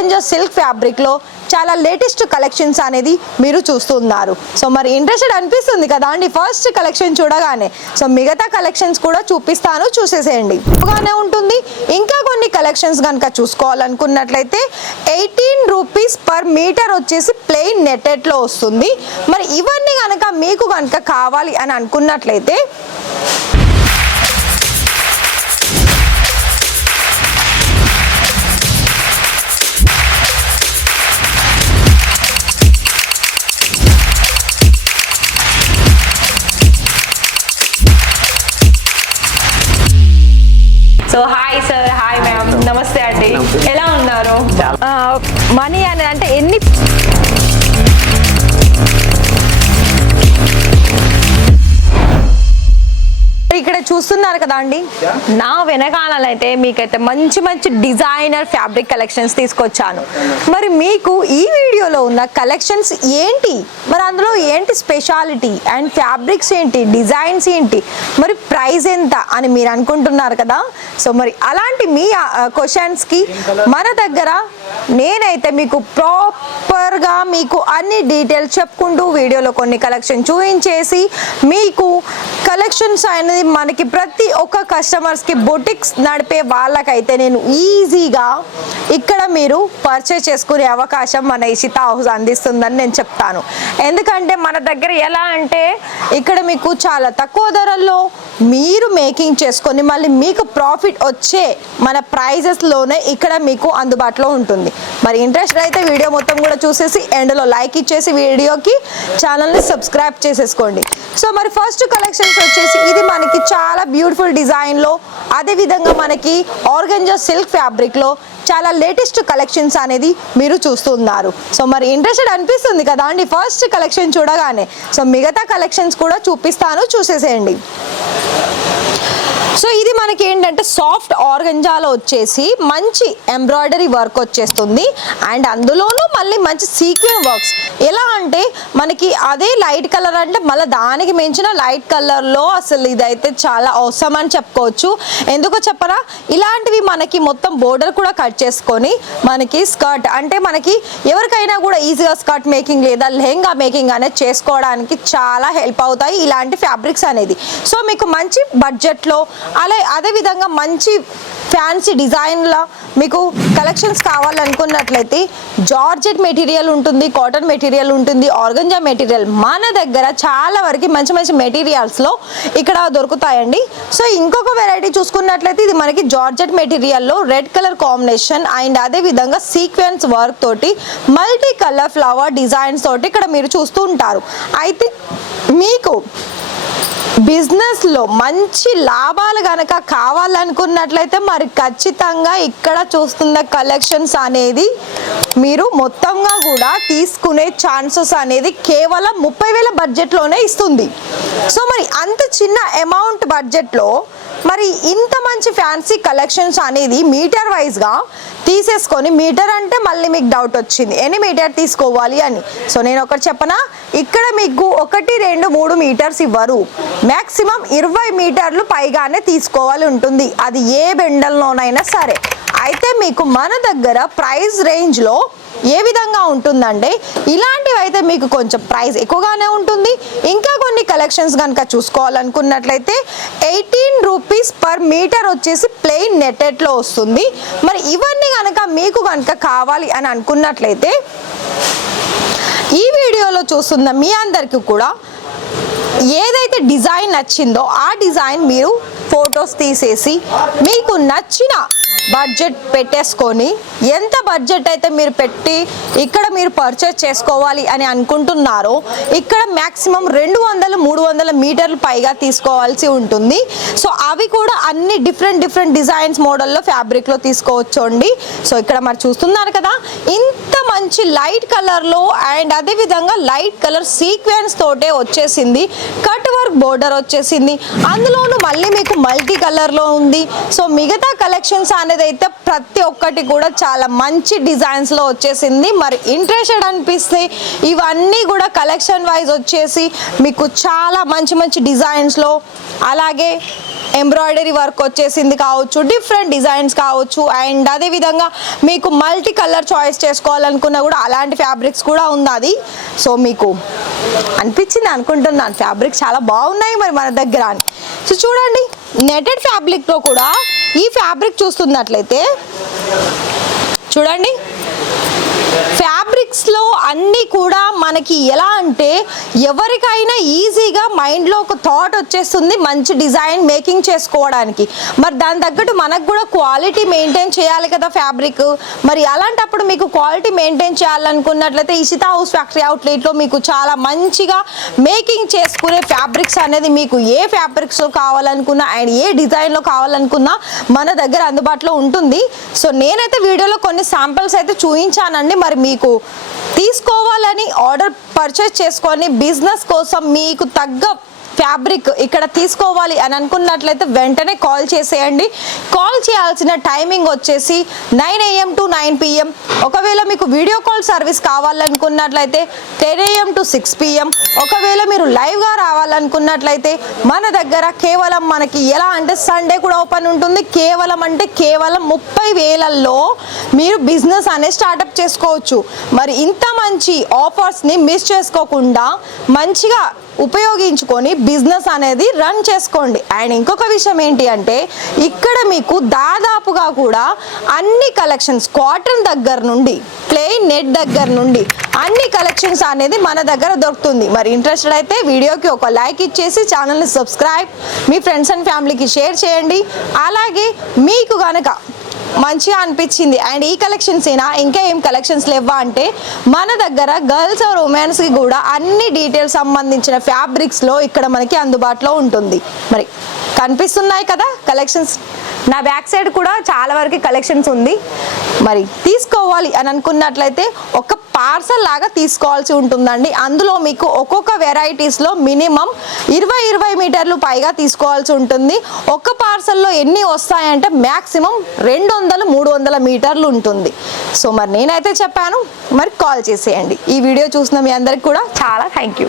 Silk fabric లో చాలా latest collections అనేది మీరు చూస్తున్నారు. సో మరి ఇంట్రెస్టెడ్ అనిపిస్తుంది కదా అండి ఫస్ట్ కలెక్షన్ చూడగానే. సో మిగతా కలెక్షన్స్ కూడా చూపిస్తాను, చూసేసేయండి. బాగానే ఉంటుంది. ఇంకా కొన్ని కలెక్షన్స్ కనుక చూసుకోవాలనుకున్నట్లయితే 18 రూపీస్ పర్ మీటర్ వచ్చేసి ప్లెయిన్ నెట్టెడ్ లో వస్తుంది. మరి ఇవన్నీ కనుక మీకు కనుక కావాలి అని అనుకున్నట్లయితే so hi sir, hi ma'am, నమస్తే అండి. ఎలా ఉన్నారు? మనీ అని అంటే ఎన్ని ఇక్కడ చూస్తున్నారు కదా అండి, నా వెనకాలైతే మీకైతే మంచి మంచి డిజైనర్ ఫ్యాబ్రిక్ కలెక్షన్స్ తీసుకొచ్చాను. మరి మీకు ఈ వీడియోలో ఉన్న కలెక్షన్స్ ఏంటి, మరి అందులో ఏంటి స్పెషాలిటీ అండ్ ఫ్యాబ్రిక్స్ ఏంటి, డిజైన్స్ ఏంటి, మరి ప్రైస్ ఎంత అని మీరు అనుకుంటున్నారు కదా. సో మరి అలాంటి మీ క్వశ్చన్స్కి మన దగ్గర నేనైతే మీకు ప్రాపర్గా మీకు అన్ని డీటెయిల్స్ చెప్పుకుంటూ వీడియోలో కొన్ని కలెక్షన్ చూపించేసి మీకు కలెక్షన్స్ అనేది మనకి ప్రతి ఒక్క కస్టమర్స్కి బొటిక్స్ నడిపే వాళ్ళకైతే నేను ఈజీగా ఇక్కడ మీరు పర్చేస్ చేసుకునే అవకాశం మన ఇషిత హౌస్ అందిస్తుందని నేను చెప్తాను. ఎందుకంటే మన దగ్గర ఎలా అంటే ఇక్కడ మీకు చాలా తక్కువ ధరల్లో మీరు మేకింగ్ చేసుకొని మళ్ళీ మీకు ప్రాఫిట్ వచ్చే మన ప్రైజెస్లోనే ఇక్కడ మీకు అందుబాటులో ఉంటుంది. మరి ఇంట్రెస్ట్ అయితే వీడియో మొత్తం కూడా చూసేసి ఎండ్లో లైక్ ఇచ్చేసి వీడియోకి ఛానల్ని సబ్స్క్రైబ్ చేసేసుకోండి. సో మరి ఫస్ట్ కలెక్షన్స్ వచ్చేసి ఇది మనకి చాలా బ్యూటిఫుల్ డిజైన్లో, అదేవిధంగా మనకి ఆర్గంజా సిల్క్ ఫ్యాబ్రిక్లో చాలా లేటెస్ట్ కలెక్షన్స్ అనేది మీరు చూస్తున్నారు. సో మరి ఇంట్రెస్టెడ్ అనిపిస్తుంది కదా అండి ఫస్ట్ కలెక్షన్ చూడగానే. సో మిగతా కలెక్షన్స్ కూడా చూపిస్తాను, చూసేసేయండి. సో ఇది మనకి ఏంటంటే సాఫ్ట్ ఆర్గంజాలో వచ్చేసి మంచి ఎంబ్రాయిడరీ వర్క్ వచ్చేస్తుంది అండ్ అందులోనూ మళ్ళీ మంచి సీక్వెన్స్ వర్క్స్. ఎలా అంటే మనకి అదే లైట్ కలర్ అంటే మళ్ళీ దానికి మించిన లైట్ కలర్లో అసలు ఇదైతే చాలా అవసరం అని చెప్పుకోవచ్చు. ఎందుకో చెప్పరా, ఇలాంటివి మనకి మొత్తం బోర్డర్ కూడా కట్ చేసుకొని మనకి స్కర్ట్ అంటే మనకి ఎవరికైనా కూడా ఈజీగా స్కర్ట్ మేకింగ్ లేదా లెహంగా మేకింగ్ అనేది చేసుకోవడానికి చాలా హెల్ప్ అవుతాయి ఇలాంటి ఫ్యాబ్రిక్స్ అనేది. సో మీకు మంచి బడ్జెట్లో అదేవిధంగా మంచి ఫ్యాన్సీ డిజైన్లో మీకు కలెక్షన్స్ కావాలనుకున్నట్లయితే జార్జెట్ మెటీరియల్ ఉంటుంది, కాటన్ మెటీరియల్ ఉంటుంది, ఆర్గంజా మెటీరియల్ మన దగ్గర చాలా వరకు మంచి మంచి మెటీరియల్స్లో ఇక్కడ దొరుకుతాయండి. సో ఇంకొక వెరైటీ చూసుకున్నట్లయితే ఇది మనకి జార్జెట్ మెటీరియల్లో రెడ్ కలర్ కాంబినేషన్ అండ్ అదేవిధంగా సీక్వెన్స్ వర్క్ తోటి మల్టీ కలర్ ఫ్లవర్ డిజైన్స్ తోటి ఇక్కడ మీరు చూస్తూ ఉంటారు. అయితే మీకు బిజినెస్లో మంచి లాభాలు కనుక కావాలనుకున్నట్లయితే మరి ఖచ్చితంగా ఇక్కడ చూస్తున్న కలెక్షన్స్ అనేది మీరు మొత్తంగా కూడా తీసుకునే ఛాన్సెస్ అనేది కేవలం 30,000 బడ్జెట్లోనే ఇస్తుంది. సో మరి అంత చిన్న అమౌంట్ బడ్జెట్లో మరి ఇంత మంచి ఫ్యాన్సీ కలెక్షన్స్ అనేది మీటర్ వైజ్గా తీసేసుకొని, మీటర్ అంటే మళ్ళీ మీకు డౌట్ వచ్చింది ఎన్ని మీటర్ తీసుకోవాలి అని. సో నేను ఒకటి చెప్పనా, ఇక్కడ మీకు 1, 2, 3 మీటర్స్ ఇవ్వరు, మ్యాక్సిమం 20 మీటర్లు పైగానే తీసుకోవాలి ఉంటుంది, అది ఏ బెండల్లోనైనా సరే. అయితే మీకు మన దగ్గర ప్రైస్ రేంజ్లో ఏ విధంగా ఉంటుందంటే ఇలాంటివి అయితే మీకు కొంచెం ప్రైస్ ఎక్కువగానే ఉంటుంది. ఇంకా కొన్ని కలెక్షన్స్ కనుక చూసుకోవాలనుకున్నట్లయితే 18 రూపీస్ పర్ మీటర్ వచ్చేసి ప్లెయిన్ నెట్టెడ్లో వస్తుంది. మరి ఇవన్నీ కనుక మీకు కనుక కావాలి అని అనుకున్నట్లయితే ఈ వీడియోలో చూస్తున్న మీ అందరికీ కూడా ఏదైతే డిజైన్ నచ్చిందో ఆ డిజైన్ మీరు ఫొటోస్ తీసేసి మీకు నచ్చిన బడ్జెట్ పెట్టేసుకొని ఎంత బడ్జెట్ అయితే మీరు పెట్టి ఇక్కడ మీరు పర్చేస్ చేసుకోవాలి అని అనుకుంటున్నారో ఇక్కడ మ్యాక్సిమం 200-300 మీటర్లు పైగా తీసుకోవాల్సి ఉంటుంది. సో అవి కూడా అన్ని డిఫరెంట్ డిజైన్స్ మోడల్లో ఫ్యాబ్రిక్లో తీసుకోవచ్చు అండి. సో ఇక్కడ మరి చూస్తున్నారు కదా ఇంత మంచి లైట్ కలర్లో అండ్ అదేవిధంగా లైట్ కలర్ సీక్వెన్స్ తోటే వచ్చేసింది, కట్ వర్క్ బోర్డర్ వచ్చేసింది, అందులోనూ మళ్ళీ మీకు మల్టీ కలర్లో ఉంది. సో మిగతా కలెక్షన్స్ అనేది అయితే ప్రతి ఒక్కటి కూడా చాలా మంచి డిజైన్స్లో వచ్చేసింది. మరి ఇంట్రెస్టెడ్ అనిపిస్తే ఇవన్నీ కూడా కలెక్షన్ వైజ్ వచ్చేసి మీకు చాలా మంచి డిజైన్స్లో అలాగే ఎంబ్రాయిడరీ వర్క్ వచ్చేసింది కావచ్చు, డిఫరెంట్ డిజైన్స్ కావచ్చు, అండ్ అదేవిధంగా మీకు మల్టీ కలర్ చాయిస్ చేసుకోవాలనుకున్నా కూడా అలాంటి ఫ్యాబ్రిక్స్ కూడా ఉన్నది. సో మీకు అనిపించింది అనుకుంటున్నాను ఫ్యాబ్రిక్స్ చాలా బాగున్నాయి మరి మన దగ్గర అని. సో చూడండి, నెటెడ్ ఫ్యాబ్రిక్లో కూడా ఈ ఫ్యాబ్రిక్ చూస్తున్నట్లయితే చూడండి, ఫ్యాబ్రిక్స్లో అన్నీ కూడా మనకి ఎలా అంటే ఎవరికైనా ఈజీగా మైండ్లో ఒక థాట్ వచ్చేస్తుంది మంచి డిజైన్ మేకింగ్ చేసుకోవడానికి. మరి దాని తగ్గట్టు మనకు కూడా క్వాలిటీ మెయింటైన్ చేయాలి కదా ఫ్యాబ్రిక్. మరి అలాంటప్పుడు మీకు క్వాలిటీ మెయింటైన్ చేయాలనుకున్నట్లయితే ఇషితా హౌస్ ఫ్యాక్టరీ అవుట్లెట్లో మీకు చాలా మంచిగా మేకింగ్ చేసుకునే ఫ్యాబ్రిక్స్ అనేది మీకు ఏ ఫ్యాబ్రిక్స్లో కావాలనుకున్నా అండ్ ఏ డిజైన్లో కావాలనుకున్నా మన దగ్గర అందుబాటులో ఉంటుంది. సో నేనైతే వీడియోలో కొన్ని శాంపిల్స్ అయితే చూపించానండి. మరి మీకు తీసుకోవాలని ఆర్డర్ పర్చేస్ చేసుకొని బిజినెస్ కోసం మీకు తగ్గ ఫ్యాబ్రిక్ ఇక్కడ తీసుకోవాలి అని అనుకున్నట్లయితే వెంటనే కాల్ చేసేయండి. కాల్ చేయాల్సిన టైమింగ్ వచ్చేసి 9 AM to 9 PM. ఒకవేళ మీకు వీడియో కాల్ సర్వీస్ కావాలనుకున్నట్లయితే 10 AM to 6 PM. ఒకవేళ మీరు లైవ్గా రావాలనుకున్నట్లయితే మన దగ్గర కేవలం మనకి ఎలా అంటే సండే కూడా ఓపెన్ ఉంటుంది. కేవలం 30,000లో మీరు బిజినెస్ అనేది స్టార్టప్ చేసుకోవచ్చు. మరి ఇంత మంచి ఆఫర్స్ని మిస్ చేసుకోకుండా మంచిగా ఉపయోగించుకొని బిజినెస్ అనేది రన్ చేసుకోండి. అండ్ ఇంకొక విషయం ఏంటి అంటే ఇక్కడ మీకు దాదాపుగా కూడా అన్ని కలెక్షన్స్ కాటన్ దగ్గర నుండి ప్లెయిన్ నెట్ దగ్గర నుండి అన్ని కలెక్షన్స్ అనేది మన దగ్గర దొరుకుతుంది. మరి ఇంట్రెస్టెడ్ అయితే వీడియోకి ఒక లైక్ ఇచ్చేసి ఛానల్ని సబ్స్క్రైబ్, మీ ఫ్రెండ్స్ అండ్ ఫ్యామిలీకి షేర్ చేయండి. అలాగే మీకు కనుక మంచిగా అనిపించింది అండ్ ఈ కలెక్షన్స్ అయినా ఇంకా ఏం కలెక్షన్స్ లేవా అంటే మన దగ్గర గర్ల్స్ ఆర్ ఉమెన్స్కి కూడా అన్ని డీటెయిల్స్ సంబంధించిన ఫ్యాబ్రిక్స్లో ఇక్కడ మనకి అందుబాటులో ఉంటుంది. మరి కనిపిస్తున్నాయి కదా కలెక్షన్స్. నా బ్యాక్ సైడ్ కూడా చాలా వరకు కలెక్షన్స్ ఉంది. మరి తీసుకోవాలి అని అనుకున్నట్లయితే ఒక పార్సల్ లాగా తీసుకోవాల్సి ఉంటుందండి. అందులో మీకు ఒక్కొక్క వెరైటీస్లో మినిమం 20 మీటర్లు పైగా తీసుకోవాల్సి ఉంటుంది. ఒక్క పార్సల్లో ఎన్ని వస్తాయంటే మ్యాక్సిమం 200-300 మీటర్లు ఉంటుంది. సో మరి నేనైతే చెప్పాను, మరి కాల్ చేసేయండి. ఈ వీడియో చూసిన మీ అందరికి కూడా చాలా థ్యాంక్ యూ.